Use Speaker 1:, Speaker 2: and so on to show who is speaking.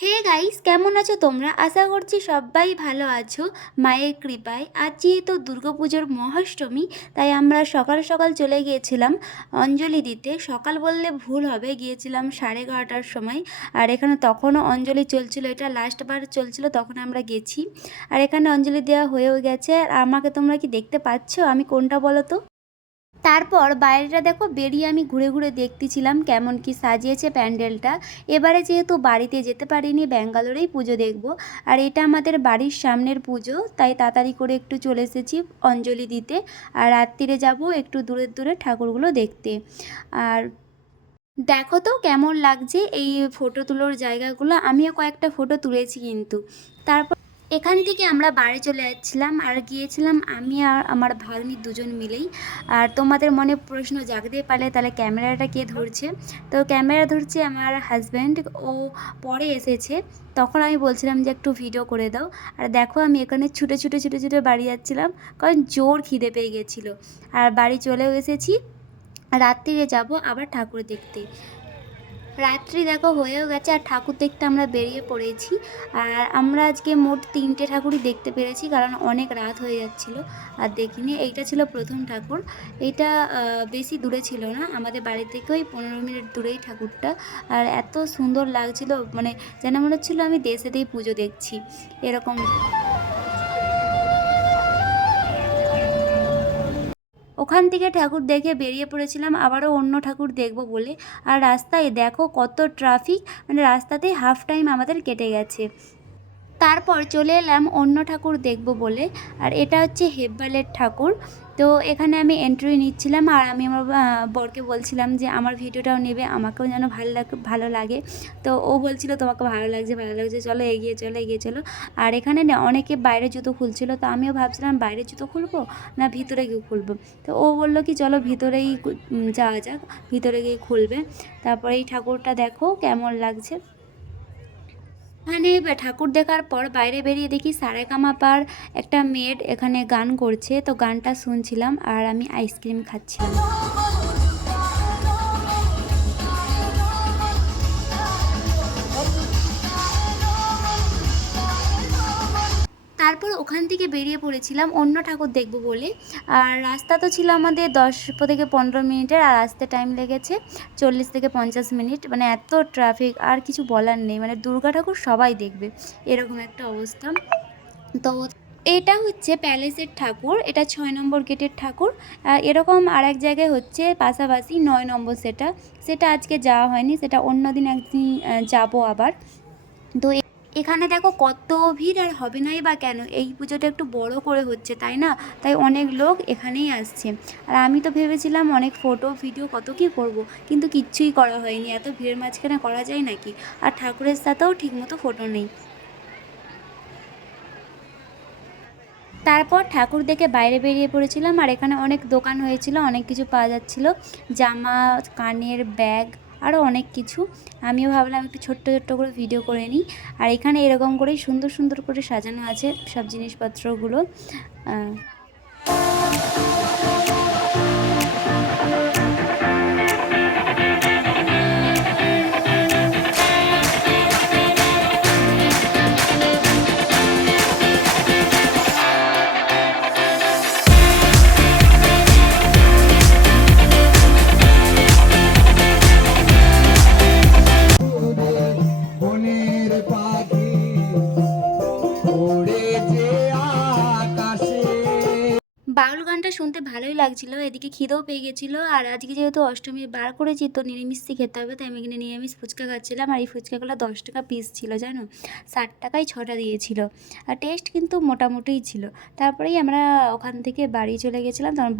Speaker 1: Hey guys, কেমন আছো তোমরা? আশা করছি সবাই ভালো আছো। মায়ের কৃপায়। আজ যেহেতু দুর্গাপুজোর মহাষ্টমী, তাই আমরা সকাল সকাল চলে গিয়েছিলাম অঞ্জলি দিতে। সকাল বললে ভুল হবে, গিয়েছিলাম সাড়ে এগারোটার সময়। আর এখানে তখনও অঞ্জলি চলছিল, এটা লাস্ট বার চলছিল, তখন আমরা গেছি। আর এখানে অঞ্জলি দেওয়া হয়েও গেছে। আর আমাকে তোমরা কি দেখতে পাচ্ছ? আমি কোনটা বলো তো? তারপর বাইরেটা দেখো, বেরিয়ে আমি ঘুরে ঘুরে দেখতেছিলাম কেমন কি সাজিয়েছে প্যান্ডেলটা। এবারে যেহেতু বাড়িতে যেতে পারিনি, ব্যাঙ্গালোরেই পুজো দেখব। আর এটা আমাদের বাড়ির সামনের পুজো, তাই তাড়াতাড়ি করে একটু চলে এসেছি অঞ্জলি দিতে। আর রাত্রিরে যাব একটু দূরে দূরে ঠাকুরগুলো দেখতে। আর দেখো তো কেমন লাগছে এই ফটো তোলার জায়গাগুলো। আমিও কয়েকটা ফটো তুলেছি কিন্তু। তারপর এখান থেকে আমরা বাড়ি চলে যাচ্ছিলাম আর গিয়েছিলাম আমি আর আমার ভাগ্নি দুজন মিলেই। আর তোমাদের মনে প্রশ্ন জাগতে পারলে তাহলে ক্যামেরাটা কে ধরছে? তো ক্যামেরা ধরছে আমার হাজব্যান্ড ও পরে এসেছে। তখন আমি বলছিলাম যে একটু ভিডিও করে দাও। আর দেখো আমি এখানে ছুটে ছুটে ছুটে ছুটে বাড়ি যাচ্ছিলাম। কারণ জোর খিদে পেয়ে গেছিল। আর বাড়ি চলেও এসেছি। রাত্রিরে যাব আবার ঠাকুর দেখতে। রাত্রি দেখো হয়েও গেছে আর ঠাকুর দেখতে আমরা বেরিয়ে পড়েছি। আর আমরা আজকে মোট তিনটে ঠাকুরই দেখতে পেরেছি কারণ অনেক রাত হয়ে যাচ্ছিল। আর দেখিনি, এইটা ছিল প্রথম ঠাকুর। এইটা বেশি দূরে ছিল না। আমাদের বাড়ি থেকে ওই পনেরো মিনিট দূরেই ঠাকুরটা। আর এত সুন্দর লাগছিল মানে যেন মনে হচ্ছিল আমি দেশেতেই পুজো দেখছি। এরকম ওখান থেকে ঠাকুর দেখে বেরিয়ে পড়েছিলাম, আবারও অন্য ঠাকুর দেখব বলে। আর রাস্তায় দেখো কত ট্রাফিক মানে রাস্তাতেই হাফ টাইম আমাদের কেটে গেছে। তারপর চলে এলাম অন্য ঠাকুর দেখব বলে। আর এটা হচ্ছে হেব্বালের ঠাকুর। তো এখানে আমি এন্ট্রি নিচ্ছিলাম আর আমি আমার বরকে বলছিলাম যে আমার ভিডিওটাও নেবে, আমাকেও যেন ভালো লাগে ভালো লাগে। তো ও বলছিল তোমাকে ভালো লাগছে ভালো লাগছে, চলো এগিয়ে চলো এগিয়ে চলো। আর এখানে না অনেকে বাইরে জুতো খুলছিল, তো আমিও ভাবছিলাম বাইরে জুতো খুলবো না ভিতরে গিয়ে খুলবো? তো ও বলল কি চলো ভিতরেই যাওয়া যাক, ভিতরে গিয়ে খুলবে। তারপরে এই ঠাকুরটা দেখো কেমন লাগছে। এখানে ঠাকুর দেখার পর বাইরে বেরিয়ে দেখি সারেগামাপার একটা মেয়ের এখানে গান করছে। তো গানটা শুনছিলাম আর আমি আইসক্রিম খাচ্ছিলাম। ওখান থেকে বেরিয়ে পড়েছিলাম, অন্য ঠাকুর দেখব বলে। আর রাস্তা তো ছিল আমাদের দশ থেকে পনেরো মিনিটের, আর আসতে টাইম লেগেছে চল্লিশ থেকে পঞ্চাশ মিনিট। মানে এত ট্রাফিক আর কিছু বলার নেই। মানে দুর্গা ঠাকুর সবাই দেখবে, এরকম একটা অবস্থা। তো এটা হচ্ছে প্যালেসের ঠাকুর, এটা ছয় নম্বর গেটের ঠাকুর। এরকম আর এক জায়গায় হচ্ছে পাশাপাশি নয় নম্বর সেটা। সেটা আজকে যাওয়া হয়নি, সেটা অন্য দিন একদিন যাব আবার। তো এখানে দেখো কত ভিড় আর হবে নাই বা কেন? এই পুজোটা একটু বড় করে হচ্ছে, তাই না? তাই অনেক লোক এখানেই আসছে। আর আমি তো ভেবেছিলাম অনেক ফটো ভিডিও কত কী করব, কিন্তু কিচ্ছুই করা হয়নি। এত ভিড়ের মাঝখানে করা যায় নাকি? আর ঠাকুরের সাথেও ঠিকমতো ফটো নেই। তারপর ঠাকুর দেখে বাইরে বেরিয়ে পড়েছিলাম, আর এখানে অনেক দোকান হয়েছিল, অনেক কিছু পাওয়া যাচ্ছিল। জামা, কানের ব্যাগ আরও অনেক কিছু। আমিও ভাবলাম একটু ছোট্ট ছোট্ট করে ভিডিও করে নিই। আর এখানে এরকম করেই সুন্দর সুন্দর করে সাজানো আছে সব জিনিসপত্রগুলো। গানটা শুনতে ভালোই লাগছিল, এদিকে খিদেও পেয়ে গেছিল, আর আজকে যেহেতু অষ্টমী, বার করেছি তো নিরামিষই খেতে হবে, তাই আমি এখানে নিরামিষ ফুচকা খাচ্ছিলাম, আর এই ফুচকাগুলো দশ টাকা পিস ছিল, জানো? ষাট টাকায় ছটা দিয়েছিল, আর টেস্ট কিন্তু মোটামুটিই ছিল। তারপরেই আমরা ওখান থেকে বাড়ি চলে গেছিলাম, তখন